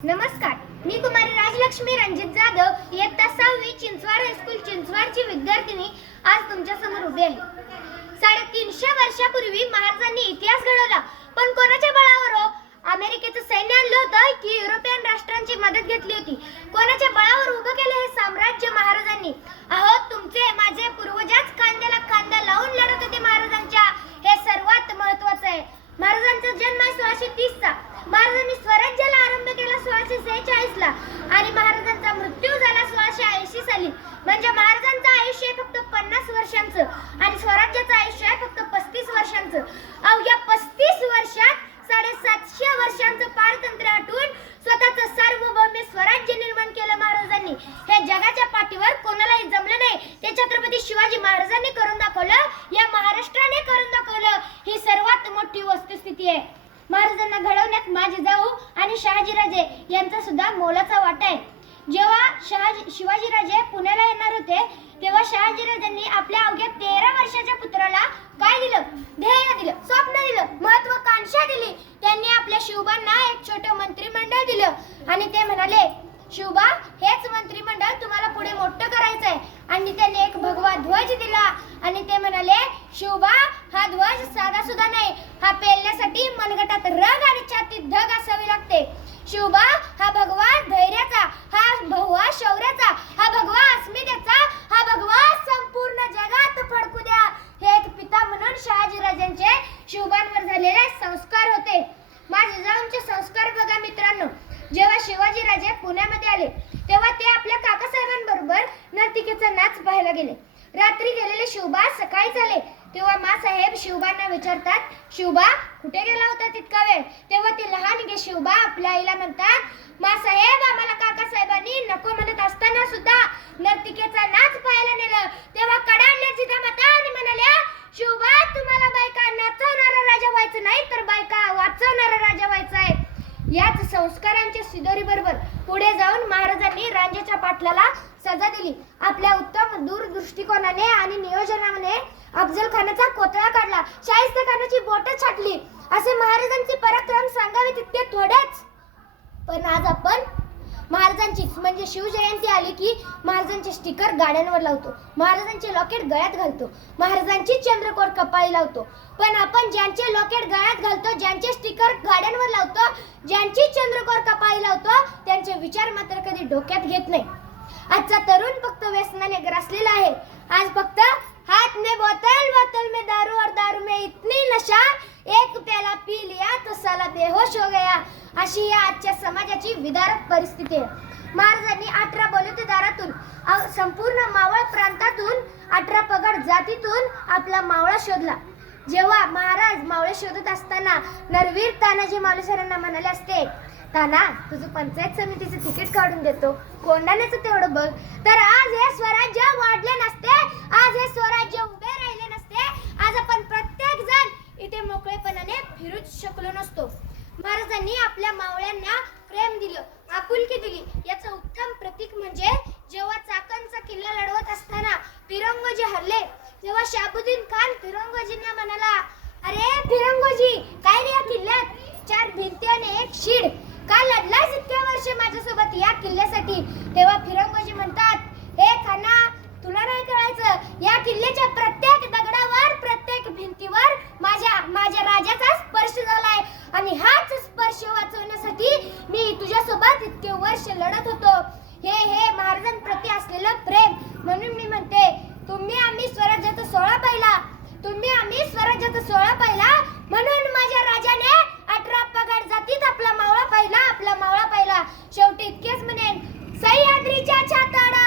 नमस्कार, मी कुमारी राजलक्ष्मी रणजित जाधव इयत्ता 6वी चिंचवाड हायस्कूल चिंचवाडची विद्यार्थिनी आज तुमच्या समोर उभी आहे. 350 वर्षापूर्वी महाराजांनी इतिहास घडवला, पण कोणाच्या बळावर हो? अमेरिकेचं सैन्य आणलं होतं की युरोपियन राष्ट्रांची मदत घेतली होती? कोणाच्या बळावर उभं केलं हे साम्राज्य महाराजांनी? अहो, तुमचे माझे पूर्वजच खांद्याला खांदा लावून लढत होते महाराजांच्या. हे सर्वात महत्त्वाचं आहे. महाराजांचा जन्म आहे 1630 चा. महाराजांनी स्वराज्याला आरंभ केला 1646 ला आणि महाराजांचा मृत्यू झाला 1680 साली. म्हणजे महाराजांचं आयुष्य आहे फक्त 50 वर्षांचं आणि स्वराज्याचं आयुष्य आहे फक्त 35 वर्षांचं. अवघ्या 35 वर्षात 750 वर्षांचं पारतंत्र्य हटवून स्वतःचं सार्वभौम स्वराज्य निर्माण केलं महाराजांनी. हे जगाच्या पाठीवर कोणालाही जमलं नाही. ते छत्रपती शिवाजी महाराजांनी करून दाखवलं, या महाराष्ट्राने करून दाखवलं. ही सर्वात मोठी वस्तुस्थिती आहे. महाराजांना घडवण्यात माझे जाऊ आणि शहाजीराजे यांचा सुद्धा मोलाचा वाटा आहे. जेव्हा शिवाजीराजे पुण्याला येणार होते तेव्हा शहाजीराजांनी आपल्या अवघ्या 13 वर्षाच्या पुत्राला काय दिलं? ध्येय दिलं, स्वप्न दिलं, महत्वाकांक्षा दिली. त्यांनी आपल्या शिवबांना एक छोटं मंत्रिमंडळ दिलं आणि ते म्हणाले, शिवबा, हेच मंत्रिमंडळ तुम्हाला पुढे मोठं करायचंय. आणि त्यांनी एक भगवा ध्वज दिला आणि ते म्हणाले, शिवबा, हा ध्वज साधा सुद्धा नाही. हा पेलण्यासाठी मनगटात रग आणि छातीत धग असावी लागते. शिवबा, हा भगवा धैर्याचा, हा भगवा शौर्याचा, हा भगवा अस्मितेचा, हा भगवा संपूर्ण जगात फडकू द्या. हे एक पिता म्हणून शहाजीराजांचे शिवबांवर झालेले संस्कार होते. माझे जाऊनचे संस्कार बघा मित्रांनो. जेव्हा शिवाजीराजे पुण्यामध्ये आले तेव्हा ते आपल्या काकासाहेबांबरोबर नर्तिकेचा नाच पाहायला गेले. रात्री गेलेले शिवबा सकाळी झाले तेव्हा मासाहेब शिवबांना विचारतात, शिवबा, कुठे गेला होता तितका वेळ? तेव्हा ते लहान शिवबा आपल्या आईला म्हणतात, मासाहेब, आम्हाला काकासाहेबांनी नको म्हणत असताना सुद्धा नर्तिकेचा नाच पाहायला नेलं. तेव्हा कडाडल्या जिजामाता आणि म्हणाल्या, शिवबा, तुम्हाला बायका नाचवणारा राजा व्हायचं नाही तर बायका वाचवणारा राजा व्हायचा आहे. याच संस्कारांच्या सिदोरी बरोबर पुढे जाऊन महाराजांनी रांझेच्या पाटलाला सजा दिली. आपल्या उत्तम दूरदृष्टिकोनाने आणि नियोजनाने अफजल खानाचा कोतळा काढला, शाहिस्तेखानाची बोटं छाटली. असे महाराजांचे पराक्रम सांगावे तितके थोडेच. पण आज आपण महाराजांची म्हणजे शिवजयंती आली की महाराजांचे स्टिकर गाड्यांवर लावतो, महाराजांचे लॉकेट गळ्यात घालतो, महाराजांची चंद्रकोर कपाळी लावतो. पण आपण ज्यांचे लॉकेट गळ्यात घालतो, ज्यांचे स्टिकर गाड्यांवर लावतो, ज्यांची चंद्रकोर कपाळी लावतो, त्यांचे विचार मात्र कधी डोक्यात घेत नाही. आजचा तरुण फक्त व्यसनाने ग्रासलेला आहे. आज फक्त हाथ में बोतल, बोतल में दारू और दारू में इतनी नशा, एक प्याला पी लिया तो साला बेहोश हो गया. अशी या आजच्या समाजाची विदारक परिस्थिती आहे. महाराजांनी 18 बलुतेदारातून संपूर्ण मावळ प्रांतातून 18 पगड जातीतून आपला मावळा शोधला. जेव्हा महाराज मावळे शोधत असताना नरवीर तानाजी मालुसरांना म्हणाले असते, ताना, तुझं पंचायत समितीचं तिकीट काढून देतो, कोंडाण्याचं तेवढं बघ, तर आज हे स्वराज्य वाढले नसते, आज हे स्वराज्य उभे राहिले नसते, आज आपण प्रत्येक जण इथे मोकळेपणाने फिरूच शकलो नसतो. महाराजांनी आपल्या मावळ्यांना प्रेम दिलं, आपुलकी दिली. याचं उत्तम प्रतीक म्हणजे जेव्हा चाकणचा किल्ला लढवत असताना फिरंगोजी हरले तेव्हा शाबुद्दीन खान फिरंगोजींना म्हणाला, अरे फिरंगोजी, काय रे या किल्ल्यात 4 भिंती आणि 1 शीड, का लढलास इतक्या वर्ष माझ्यासोबत या किल्ल्यासाठी? तेव्हा फिरंगोजी म्हणतात, हे खाना, तुला नाही कळायचं, या किल्ल्याच्या प्रत्येक दगडावर, प्रत्येक भिंतीवर माझ्या राजाचा स्पर्श झालाय आणि हाच स्पर्श वाचवण्यासाठी मी तुझ्यासोबत इतके वर्ष लढत होतो. हे महाराजांप्रती असलेलं प्रेम. म्हणून मी म्हणते, आम्ही स्वराज्याचा सोहळा पाहिला म्हणून माझ्या राजाने 18 पगड जातीत आपला मावळा पाहिला. शेवटी इतकेच म्हणेन, सह्याद्रीच्या छाताडा